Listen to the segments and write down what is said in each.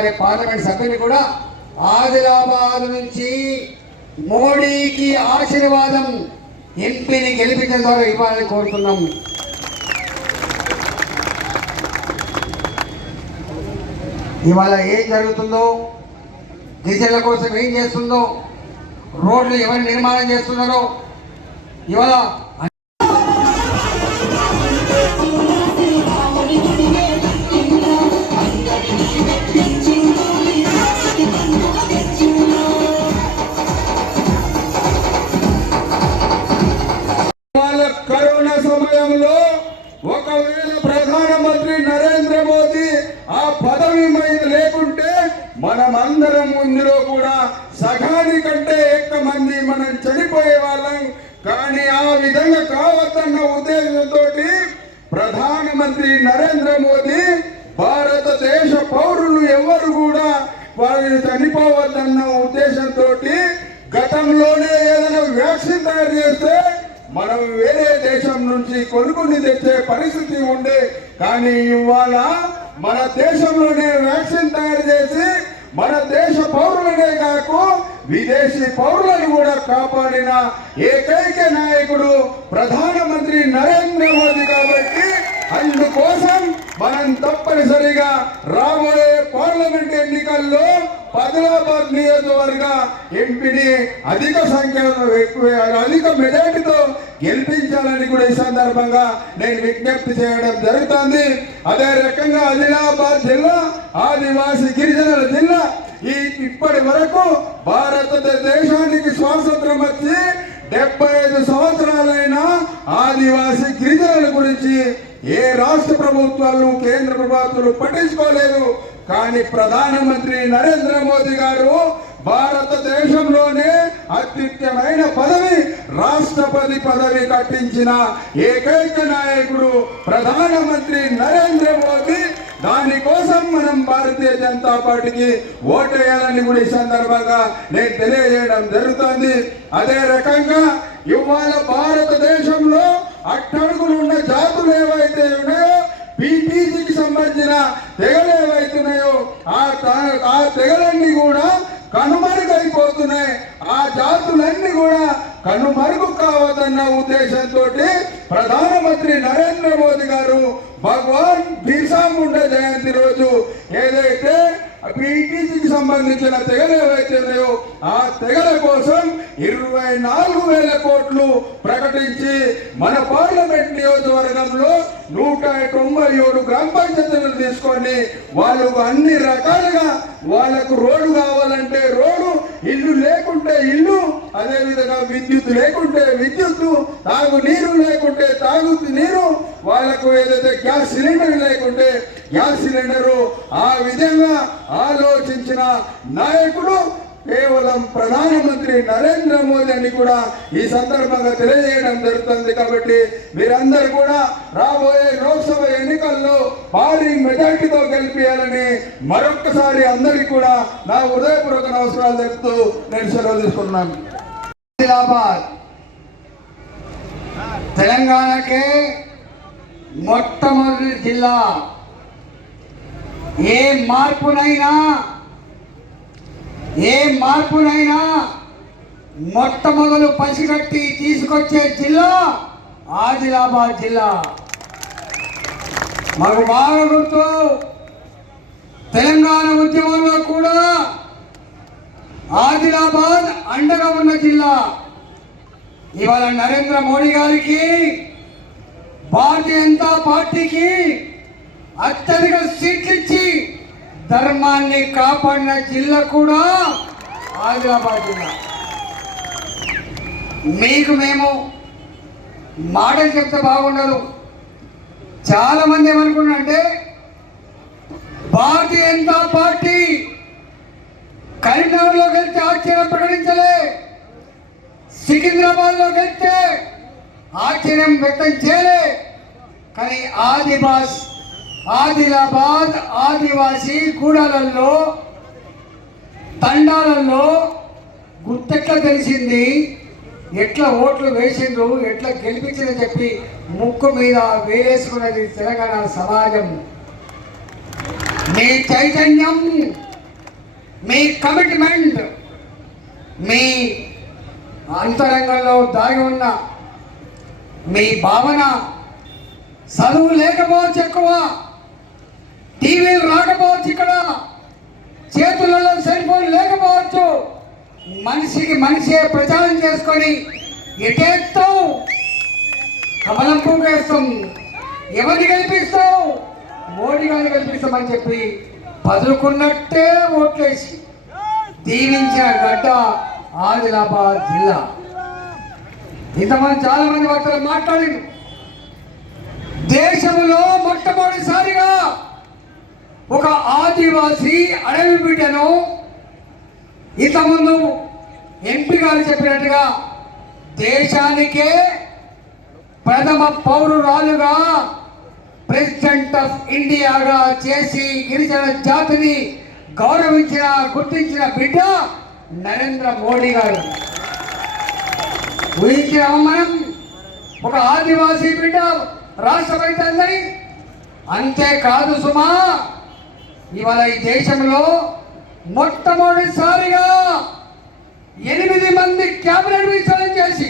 తప్పకుండా పార్లమెంట్ సభ్యుని కూడా ఆదిలాబాద్ నుంచి మోడీకి ఆశీర్వాదం ఎంపీని గెలిపించడం ద్వారా ఇవ్వాలని కోరుతున్నాం. ఇవాళ ఏం జరుగుతుందో గిరిజనుల కోసం ఏం చేస్తుందో రోడ్లు ఎవరు నిర్మాణం చేస్తున్నారో ఇవాళ కానీ ఆ విధంగా కావద్దన్న ఉద్దేశంతో ప్రధానమంత్రి నరేంద్ర మోదీ భారతదేశ పౌరులు ఎవరు కూడా వారిని చనిపోవద్దన్న ఉద్దేశంతో గతంలోనే ఏదైనా వ్యాక్సిన్ తయారు చేస్తే మనం వేరే దేశం నుంచి కొనుక్కుని తెచ్చే పరిస్థితి ఉండే. కానీ ఇవాళ మన దేశంలోనే వ్యాక్సిన్ తయారు చేసి మన దేశ పౌరులనే కాకు విదేశీ పౌరులను కూడా కాపాడిన ఏకైక నాయకుడు ప్రధానమంత్రి నరేంద్ర మోదీ కాబట్టి అందుకోసం మనం తప్పనిసరిగా రాబోయే పార్లమెంట్ ఎన్నికల్లో ఆదిలాబాద్ నియోజకవర్గ ఎంపీని అధిక సంఖ్యలో ఎక్కువ అధిక మెజార్టీతో గెలిపించాలని కూడా ఈ సందర్భంగా నేను విజ్ఞప్తి చేయడం జరుగుతుంది. అదే రకంగా ఆదిలాబాద్ జిల్లా ఆదివాసి గిరిజనుల జిల్లా ఈ ఇప్పటి వరకు భారతదేశానికి స్వాతంత్రం వచ్చి డెబ్బై ఐదు సంవత్సరాలైన ఆదివాసి గిరిజనుల గురించి ఏ రాష్ట్ర ప్రభుత్వాలు కేంద్ర ప్రభుత్వాలు పట్టించుకోలేదు. కానీ ప్రధానమంత్రి నరేంద్ర మోదీ గారు భారతదేశంలోనే అత్యుత్తమైన పదవి రాష్ట్రపతి పదవి కట్టించిన ఏకైక నాయకుడు ప్రధానమంత్రి నరేంద్ర మోదీ. దానికోసం మనం భారతీయ జనతా పార్టీకి ఓటేయాలని కూడా ఈ సందర్భంగా నేను తెలియజేయడం జరుగుతుంది. అదే రకంగా ఇవాళ భారతదేశంలో అట్టడుగులు ఉన్న జాతులు ఏవైతే ఉన్నాయో పీటీసీకి సంబంధించిన తెగలు ఏవైతున్నాయో ఆ త- ఆ తెగలన్నీ కూడా కనుమరుగైపోతున్నాయి. ఆ జాతులన్నీ కూడా కనుమరుగు కావదన్న ఉద్దేశంతో ప్రధానమంత్రి నరేంద్ర మోదీ గారు భగవాన్ బిర్సా ముండా జయంతి రోజు ఏదైతే పీటీసీకి సంబంధించిన తెగలు ఏవైతే ఉన్నాయో ఆ తెగల కోసం ఇరవై నాలుగు వేల కోట్లు ప్రకటించి మన పార్లమెంట్ నియోజకవర్గంలో నూట తొంభై ఏడు గ్రామ పంచాయతీలు తీసుకొని వాళ్ళకు అన్ని రకాలుగా వాళ్ళకు రోడ్డు కావాలంటే రోడ్డు ఇల్లు లేకుంటే ఇల్లు అదేవిధంగా విద్యుత్ లేకుంటే విద్యుత్ తాగు నీరు లేకుంటే తాగు నీరు వాళ్ళకు ఏదైతే గ్యాస్ సిలిండర్ లేకుంటే గ్యాస్ సిలిండరు ఆ విధంగా ఆలోచించిన నాయకుడు కేవలం ప్రధానమంత్రి నరేంద్ర మోదీ అని కూడా ఈ సందర్భంగా తెలియజేయడం జరుగుతుంది కాబట్టి మీరందరూ కూడా రాబోయే లోక్సభ ఎన్నికల్లో భారీ మెజార్టీతో గెలిపియాలని మరొక్కసారి అందరికీ కూడా నా హృదయపూర్వక నమస్కారాలు తెలుపుతూ నేను సెలవు తీసుకున్నాను ఆదిలాబాద్. తెలంగాణకే మొట్టమొదటి జిల్లా. ఏ మార్పునైనా ఏ మార్పునైనా మొట్టమొదలు పసిగట్టి తీసుకొచ్చే జిల్లా ఆదిలాబాద్ జిల్లా. మాకు బాగా గుర్తు తెలంగాణ ఉద్యమంలో కూడా ఆదిలాబాద్ అండగా ఉన్న జిల్లా. ఇవాళ నరేంద్ర మోడీ గారికి భారతీయ జనతా పార్టీకి అత్యధిక సీట్లు ఇచ్చి ధర్మాన్ని కాపాడిన జిల్లా కూడా ఆదిలాబాద్ జిల్లా. మీకు మేము మాటలు చెప్తే బాగుండదు. చాలా మంది ఏమనుకున్నారంటే భారతీయ జనతా పార్టీ కరీంనగర్లో గెలిచి ఆశ్చర్యం ప్రకటించలే. సికింద్రాబాద్లో వెళ్తే ఆశ్చర్యం వ్యక్తం చేయలే. కానీ ఆదివాస్ ఆదిలాబాద్ ఆదివాసీ కూడలల్లో తండాలలో గుర్తెట్లా తెలిసింది ఎట్లా ఓట్లు వేసిండ్రు ఎట్లా గెలిపించిందని చెప్పి ముక్కు మీద వేసుకున్నది తెలంగాణ సమాజం. మీ చైతన్యం మీ కమిట్మెంట్ మీ అంతరంగంలో దాగి ఉన్న మీ భావన చదువు లేకపోవచ్చు ఎక్కువ. టీవీలు రాకపోవచ్చు ఇక్కడ. చేతులలో సెల్ ఫోన్ లేకపోవచ్చు. మనిషికి మనిషే ప్రచారం చేసుకొని ఎటేస్తావు కమలం పూకేస్తాం ఎవరిని గెలిపిస్తావు మోడీ గారిని గెలిపిస్తామని చెప్పి పదులుకున్నట్టే ఓట్లేసి దీవించిన గడ్డ ఆదిలాబాద్ జిల్లా. ఇంతమంది చాలా మంది భక్తులు మాట్లాడింది దేశంలో మొట్టమొదటిసారిగా ఒక ఆదివాసి అడవి బిడ్డను ఇంతకుముందు ఎంపీ గారు చెప్పినట్టుగా దేశానికే ప్రథమ పౌరురాలుగా ప్రెసిడెంట్ ఆఫ్ ఇండియాగా చేసి గిరిజన జాతిని గౌరవించిన గుర్తించిన బిడ్డ నరేంద్ర మోడీ గారు. ఊహించిన మనం ఒక ఆదివాసీ బిడ్డ రాష్ట్రపతి అందరి అంతేకాదు సుమా ఇవాళ ఈ దేశంలో మొట్టమొదటిసారిగా ఎనిమిది మంది క్యాబినెట్ విస్తరణ చేసి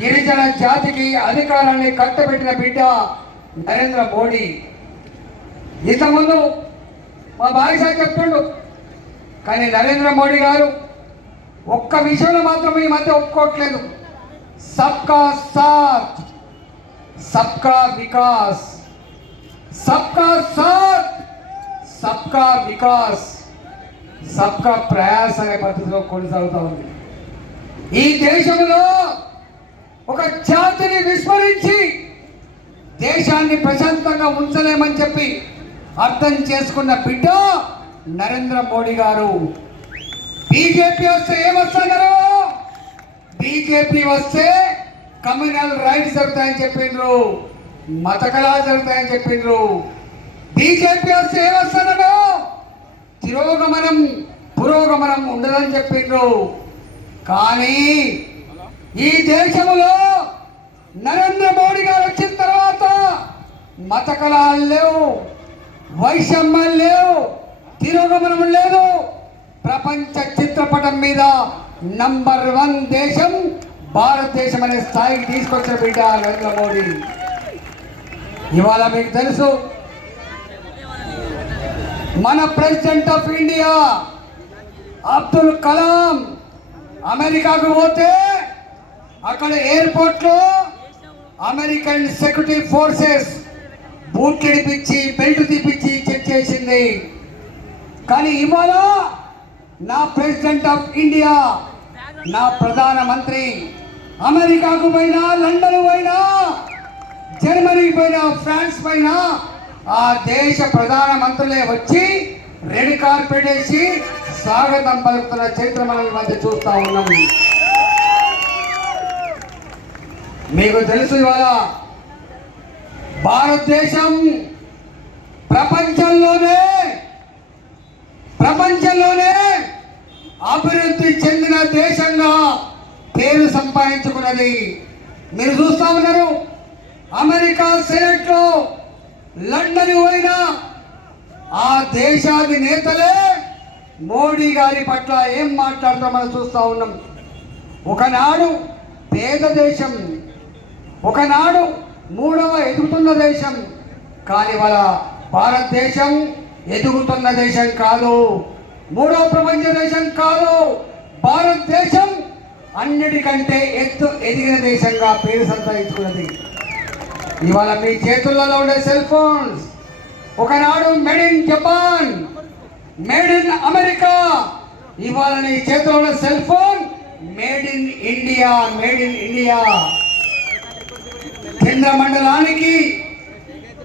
గిరిజన జాతికి అధికారాన్ని కట్టబెట్టిన బిడ్డ నరేంద్ర మోడీ. ఇంతకుముందు మా బాయిసా చెప్తుండు కానీ నరేంద్ర మోడీ గారు ఒక్క విషయంలో మాత్రం ఈ మధ్య ఒప్పుకోవట్లేదు. సబ్కా సాత్ సబ్కా వికాస్ సబ్కా సాత్. సబ్కా వికాస్ సబ్కా ప్రయాస్ అనే పద్ధతిలో కొనసాగుతా ఉంది. ఈ దేశంలో ఒక జాతిని విస్మరించి దేశాన్ని ప్రశాంతంగా ఉంచలేమని చెప్పి అర్థం చేసుకున్న బిడ్డ నరేంద్ర మోడీ గారు. బీజేపీ వస్తే ఏమొస్తున్నారు బీజేపీ వస్తే కమ్యూనల్ రైట్స్ జరుగుతాయని చెప్పిండ్రు మత కళాలు జరుగుతాయని చెప్పిండ్రు. బీజేపీ వస్తే ఏమొస్తున్నారు తిరోగమనం పురోగమనం ఉండదని చెప్పిండ్రు. కానీ ఈ దేశంలో నరేంద్ర మోడీ గారు వచ్చిన తర్వాత మత కళాలు లేవు వైషమ్యాలు లేవు తిరోగమనం లేదు. ప్రపంచ చిత్రపటం మీద నంబర్ వన్ దేశం భారతదేశం అనే స్థాయికి తీసుకొచ్చిన బిడ్డ నరేంద్ర మోడీ. ఇవాళ మీకు తెలుసు మన president of India Abdul Kalam అమెరికాకు పోతే అక్కడ ఎయిర్పోర్ట్లో అమెరికన్ సెక్యూరిటీ ఫోర్సెస్ బూట్లు ఇడిపించి బెల్ట్ తీపిచ్చి చెక్ చేసింది. కానీ ఇవాళ నా ప్రెసిడెంట్ ఆఫ్ ఇండియా నా ప్రధానమంత్రి అమెరికాకు పోయినా లండన్ పోయినా జర్మనీ పోయినా ఫ్రాన్స్ పోయినా ఆ దేశ ప్రధాన మంత్రులే వచ్చి రెడ్ కార్పెట్ వేసి స్వాగతం పలుకుతున్న చరిత్ర మనం ఈ మధ్య చూస్తా ఉన్నాము మీకు తెలుసు ఇవాళ భారతదేశం ప్రపంచంలోనే ప్రపంచంలోనే అభివృద్ధి చెందిన దేశంగా పేరు సంపాదించుకున్నది. మీరు చూస్తా ఉన్నారు. అమెరికా సెనెట్లో లో లండన్ పోయినా ఆ దేశాది నేతలే మోడీ గారి పట్ల ఏం మాట్లాడతామని చూస్తా ఉన్నాం. ఒకనాడు పేద దేశం ఒకనాడు మూడవ ఎదుగుతున్న దేశం. కానీ వాళ్ళ భారతదేశం ఎదుగుతున్న దేశం కాదు. మూడవ ప్రపంచ దేశం కాదు. భారతదేశం అన్నిటికంటే ఎత్తు ఎదిగిన దేశంగా పేరు సంతరించుకున్నది. ఇవాళ మీ చేతులలో ఉండే సెల్ ఫోన్స్. ఒకనాడు made in Japan made in America. ఇవాళ నీ చేతిలో ఉన్న cell phone made in India made in India. చంద్రమండలానికి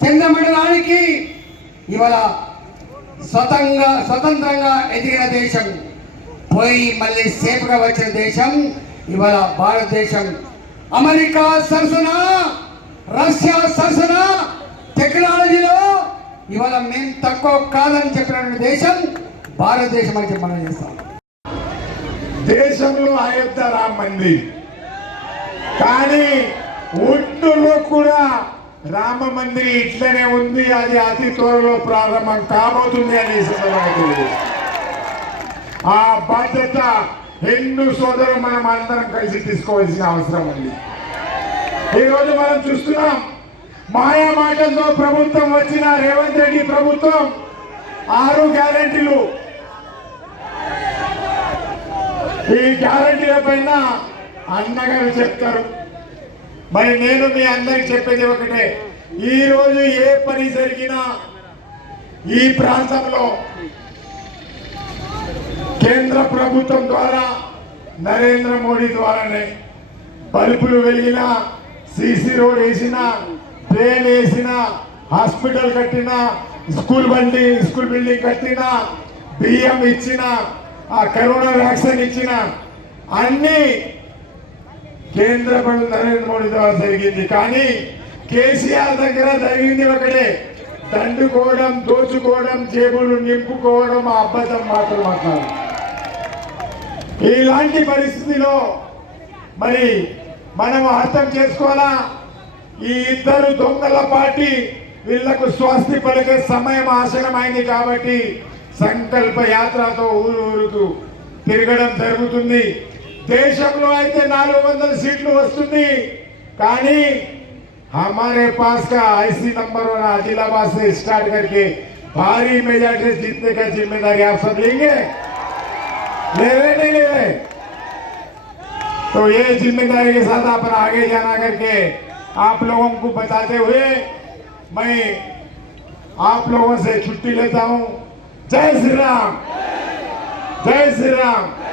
చంద్రమండలానికి ఇవాళ స్వతంగా స్వతంత్రంగా ఎదిగిన దేశం. పోయి మళ్ళీ సేఫ్గా వచ్చిన దేశం ఇవాళ భారతదేశం. అమెరికా సరసన! రష్యా సరసన టెక్నాలజీలో ఇవాళ మేము తక్కువ కాదని చెప్పిన దేశం భారతదేశం అని చెప్పి మనం చేస్తాం. దేశంలో అయోధ్య రామ మందిర్. కానీ ఒడ్డులో కూడా రామ మందిర్ ఇట్లనే ఉంది అది అతి త్వరలో ప్రారంభం కాబోతుంది అని ఆ బాధ్యత హిందూ సోదరు మనం అందరం కలిసి తీసుకోవాల్సిన అవసరం ఉంది. ఈ రోజు మనం చూస్తున్నాం మాయా మాటలతో ప్రభుత్వం వచ్చిన రేవంత్ రెడ్డి ప్రభుత్వం ఆరు గ్యారంటీలు. ఈ గ్యారంటీల పైన అన్నగారు చెప్తారు. మరి నేను మీ అందరికి చెప్పేది ఒకటే ఈరోజు ఏ పని జరిగినా ఈ ప్రాంతంలో కేంద్ర ప్రభుత్వం ద్వారా నరేంద్ర మోడీ ద్వారానే బల్బులు వెలిగినా సీసీ రోడ్ వేసినా ట్రైన్ వేసినా హాస్పిటల్ కట్టిన స్కూల్ బండి స్కూల్ బిల్డింగ్ కట్టినా బియ్యం ఇచ్చిన ఆ కరోనా వ్యాక్సిన్ ఇచ్చిన అన్ని కేంద్ర నరేంద్ర మోడీ ద్వారా జరిగింది. కానీ కేసీఆర్ దగ్గర జరిగింది ఒకటే. దండుకోవడం దోచుకోవడం జేబులు నింపుకోవడం ఆ అబద్ధం మాటలు మాట్లాడు ఇలాంటి పరిస్థితిలో మరి మనం అర్థం చేసుకోవాలా ఈ ఇద్దరు దొంగల పార్టీ వీళ్లకు స్వస్తి పలికే సమయం ఆసనమైంది కాబట్టి సంకల్ప యాత్రతో ఊరు ఊరుకు తిరగడం జరుగుతుంది దేశంలో అయితే నాలుగు వందల సీట్లు వస్తుంది కానీ हमारे पास का आईसी नंबर और आदिलाबाद से स्टार्ट करके भारी मेजॉरिटी से जीतने का जिम्मेदारी आप सब लेंगे ले रहे नहीं ले रहे तो ये ज़िम्मेदारी के साथ आप आगे जाना करके आप लोगों को बताते हुए मैं आप लोगों से छुट्टी लेता हूँ। जय श्री राम। जय श्री राम।